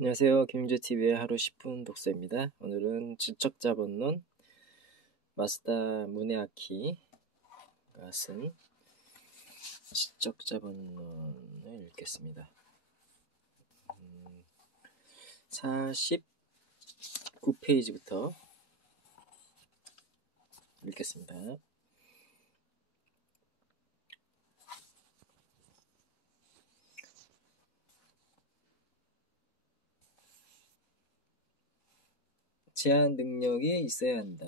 안녕하세요. 김윤재TV의 하루 10분 독서입니다. 오늘은 지적자본론 마스다 무네아키가 쓴 지적자본론을 읽겠습니다. 49페이지부터 읽겠습니다. 제한 능력이 있어야 한다.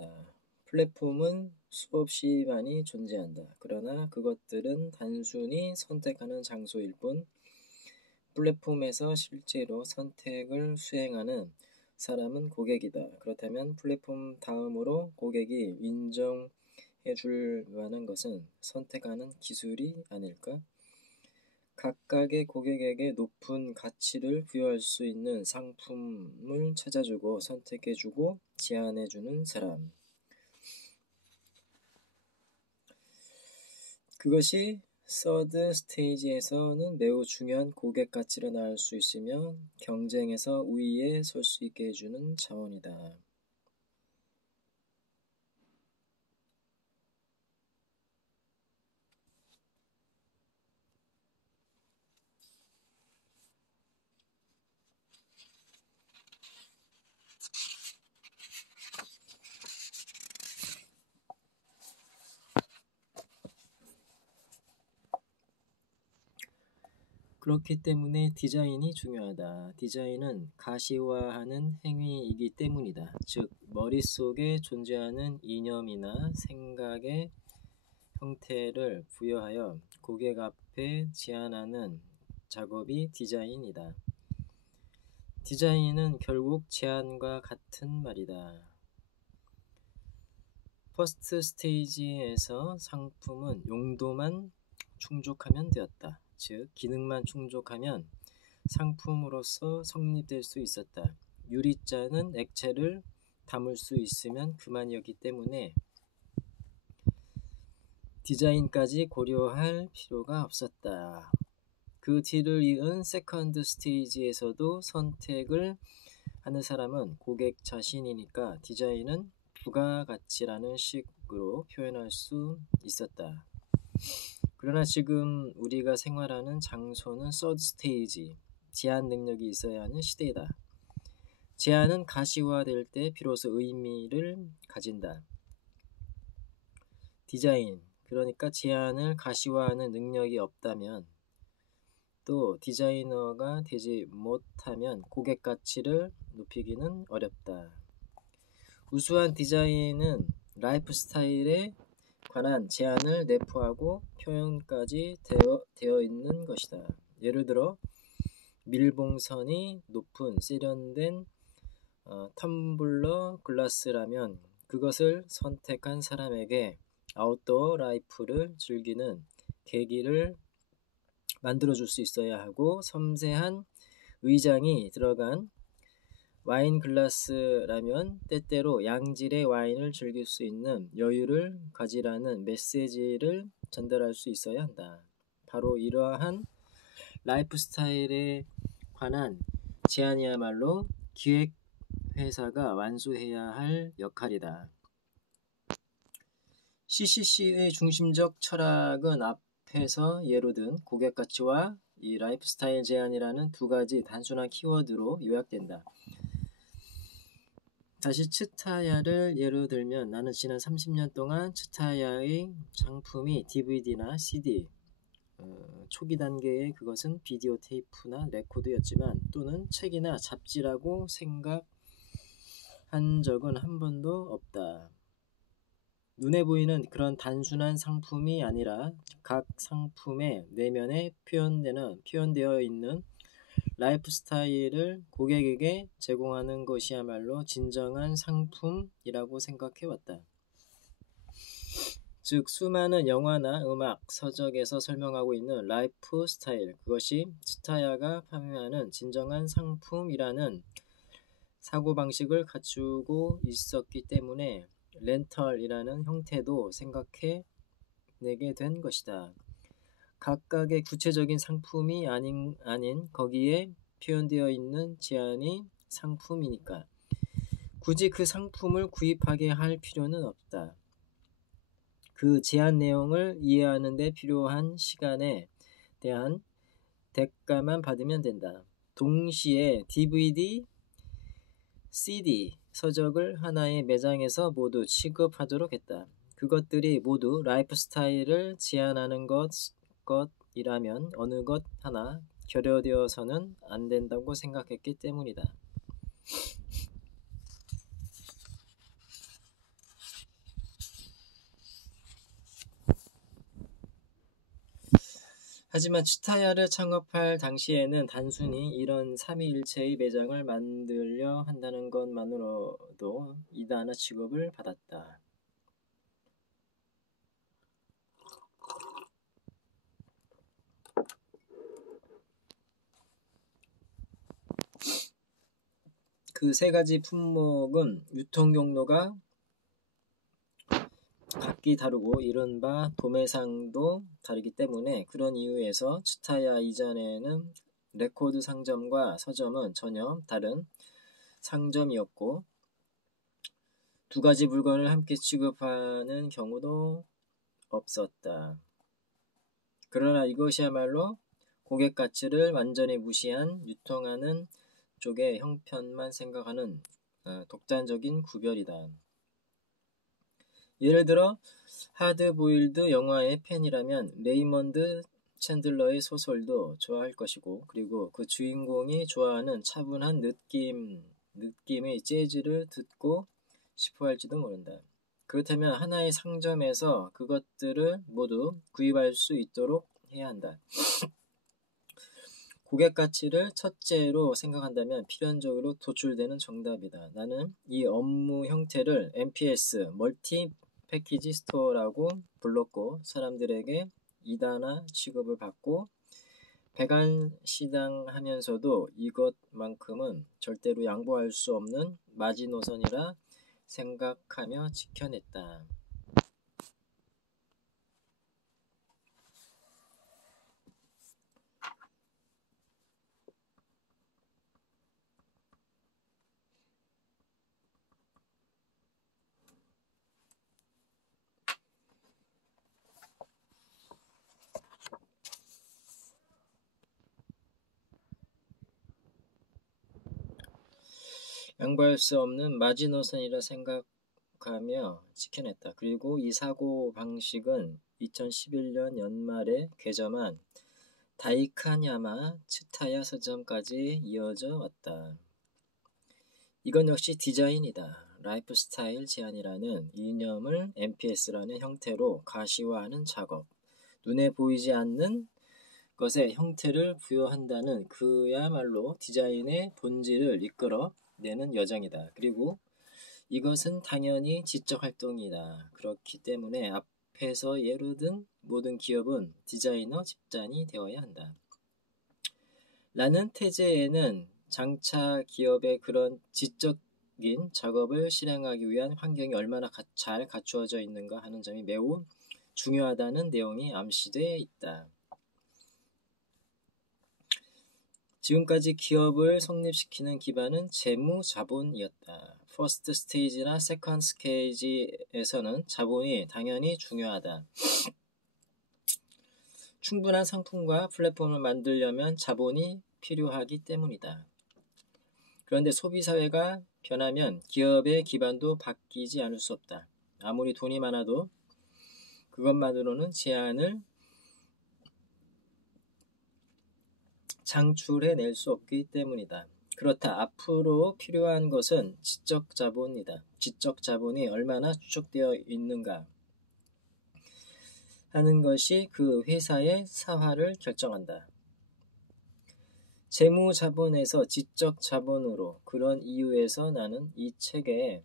플랫폼은 수없이 많이 존재한다. 그러나 그것들은 단순히 선택하는 장소일 뿐, 플랫폼에서 실제로 선택을 수행하는 사람은 고객이다. 그렇다면 플랫폼 다음으로 고객이 인정해 줄 만한 것은 선택하는 기술이 아닐까? 각각의 고객에게 높은 가치를 부여할 수 있는 상품을 찾아주고 선택해주고 제안해주는 사람. 그것이 서드 스테이지에서는 매우 중요한 고객 가치를 낳을 수 있으며 경쟁에서 우위에 설 수 있게 해주는 자원이다. 그렇기 때문에 디자인이 중요하다. 디자인은 가시화하는 행위이기 때문이다. 즉, 머릿속에 존재하는 이념이나 생각의 형태를 부여하여 고객 앞에 제안하는 작업이 디자인이다. 디자인은 결국 제안과 같은 말이다. 퍼스트 스테이지에서 상품은 용도만 충족하면 되었다. 즉, 기능만 충족하면 상품으로서 성립될 수 있었다. 유리잔은 액체를 담을 수 있으면 그만이었기 때문에 디자인까지 고려할 필요가 없었다. 그 뒤를 이은 세컨드 스테이지에서도 선택을 하는 사람은 고객 자신이니까 디자인은 부가가치라는 식으로 표현할 수 있었다. 그러나 지금 우리가 생활하는 장소는 서드 스테이지, 제한 능력이 있어야 하는 시대이다. 제한은 가시화될 때 비로소 의미를 가진다. 디자인, 그러니까 제한을 가시화하는 능력이 없다면 또 디자이너가 되지 못하면 고객 가치를 높이기는 어렵다. 우수한 디자인은 라이프 스타일에 관한 제안을 내포하고 표현까지 되어 있는 것이다. 예를 들어 밀봉선이 높은 세련된 텀블러 글라스라면 그것을 선택한 사람에게 아웃도어 라이프를 즐기는 계기를 만들어줄 수 있어야 하고, 섬세한 의장이 들어간 와인 글라스라면 때때로 양질의 와인을 즐길 수 있는 여유를 가지라는 메시지를 전달할 수 있어야 한다. 바로 이러한 라이프 스타일에 관한 제안이야말로 기획회사가 완수해야 할 역할이다. CCC의 중심적 철학은 앞에서 예로 든 고객 가치와 이 라이프 스타일 제안이라는 두 가지 단순한 키워드로 요약된다. 다시 츠타야를 예로 들면 나는 지난 30년 동안 츠타야의 상품이 DVD나 CD, 초기 단계에 그것은 비디오 테이프나 레코드였지만 또는 책이나 잡지라고 생각한 적은 한 번도 없다. 눈에 보이는 그런 단순한 상품이 아니라 각 상품의 내면에 표현되어 있는 라이프 스타일을 고객에게 제공하는 것이야말로 진정한 상품이라고 생각해왔다. 즉, 수많은 영화나 음악, 서적에서 설명하고 있는 라이프 스타일, 그것이 츠타야가 판매하는 진정한 상품이라는 사고방식을 갖추고 있었기 때문에 렌털이라는 형태도 생각해내게 된 것이다. 각각의 구체적인 상품이 아닌 거기에 표현되어 있는 제한이 상품이니까 굳이 그 상품을 구입하게 할 필요는 없다. 그 제한 내용을 이해하는 데 필요한 시간에 대한 대가만 받으면 된다. 동시에 DVD, CD, 서적을 하나의 매장에서 모두 취급하도록 했다. 그것들이 모두 라이프 스타일을 제한하는 것이라면 어느 것 하나 결여되어서는 안 된다고 생각했기 때문이다. 하지만 츠타야를 창업할 당시에는 단순히 이런 삼위일체의 매장을 만들려 한다는 것만으로도 이다나 취급을 받았다. 그 세 가지 품목은 유통 경로가 각기 다르고 이른바 도매상도 다르기 때문에 그런 이유에서 츠타야 이전에는 레코드 상점과 서점은 전혀 다른 상점이었고 두 가지 물건을 함께 취급하는 경우도 없었다. 그러나 이것이야말로 고객 가치를 완전히 무시한 유통하는 쪽의 형편만 생각하는 독단적인 구별이다. 예를 들어 하드보일드 영화의 팬이라면 레이먼드 챈들러의 소설도 좋아할 것이고 그리고 그 주인공이 좋아하는 차분한 느낌의 재즈를 듣고 싶어 할지도 모른다. 그렇다면 하나의 상점에서 그것들을 모두 구입할 수 있도록 해야 한다. 고객 가치를 첫째로 생각한다면 필연적으로 도출되는 정답이다. 나는 이 업무 형태를 MPS, 멀티 패키지 스토어라고 불렀고 사람들에게 이다나 취급을 받고 배관시당하면서도 이것만큼은 절대로 양보할 수 없는 마지노선이라 생각하며 지켜냈다. 양보할 수 없는 마지노선이라 생각하며 지켜냈다. 그리고 이 사고방식은 2011년 연말에 개점한 다이칸야마 츠타야 서점까지 이어져 왔다. 이건 역시 디자인이다. 라이프 스타일 제한이라는 이념을 MPS라는 형태로 가시화하는 작업. 눈에 보이지 않는 것에 형태를 부여한다는 그야말로 디자인의 본질을 이끌어 내는 여정이다. 그리고 이것은 당연히 지적 활동이다. 그렇기 때문에 앞에서 예로 든 모든 기업은 디자이너 집단이 되어야 한다. 라는 태제에는 장차 기업의 그런 지적인 작업을 실행하기 위한 환경이 얼마나 잘 갖추어져 있는가 하는 점이 매우 중요하다는 내용이 암시되어 있다. 지금까지 기업을 성립시키는 기반은 재무 자본이었다. 퍼스트 스테이지나 세컨드 스테이지에서는 자본이 당연히 중요하다. 충분한 상품과 플랫폼을 만들려면 자본이 필요하기 때문이다. 그런데 소비사회가 변하면 기업의 기반도 바뀌지 않을 수 없다. 아무리 돈이 많아도 그것만으로는 제한을 창출해낼 수 없기 때문이다. 그렇다. 앞으로 필요한 것은 지적 자본이다. 지적 자본이 얼마나 축적되어 있는가 하는 것이 그 회사의 사활을 결정한다. 재무 자본에서 지적 자본으로 그런 이유에서 나는 이 책의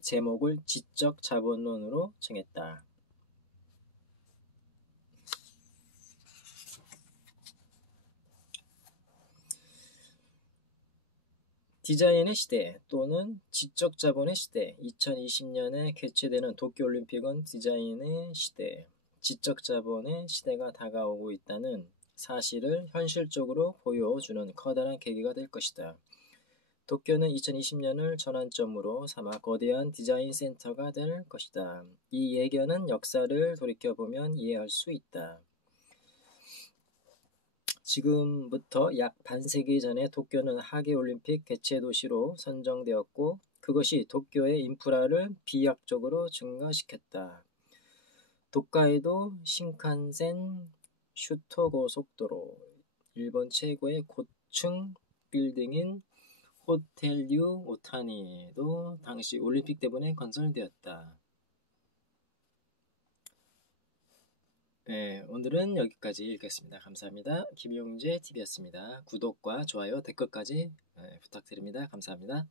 제목을 지적 자본론으로 정했다. 디자인의 시대 또는 지적 자본의 시대 2020년에 개최되는 도쿄올림픽은 디자인의 시대, 지적 자본의 시대가 다가오고 있다는 사실을 현실적으로 보여주는 커다란 계기가 될 것이다. 도쿄는 2020년을 전환점으로 삼아 거대한 디자인 센터가 될 것이다. 이 예견은 역사를 돌이켜보면 이해할 수 있다. 지금부터 약 반세기 전에 도쿄는 하계올림픽 개최 도시로 선정되었고 그것이 도쿄의 인프라를 비약적으로 증가시켰다. 홋카이도 신칸센 슈토고속도로, 일본 최고의 고층 빌딩인 호텔 뉴 오타니도 당시 올림픽 때문에 건설되었다. 네, 오늘은 여기까지 읽겠습니다. 감사합니다. 김용재 TV였습니다. 구독과 좋아요, 댓글까지 부탁드립니다. 감사합니다.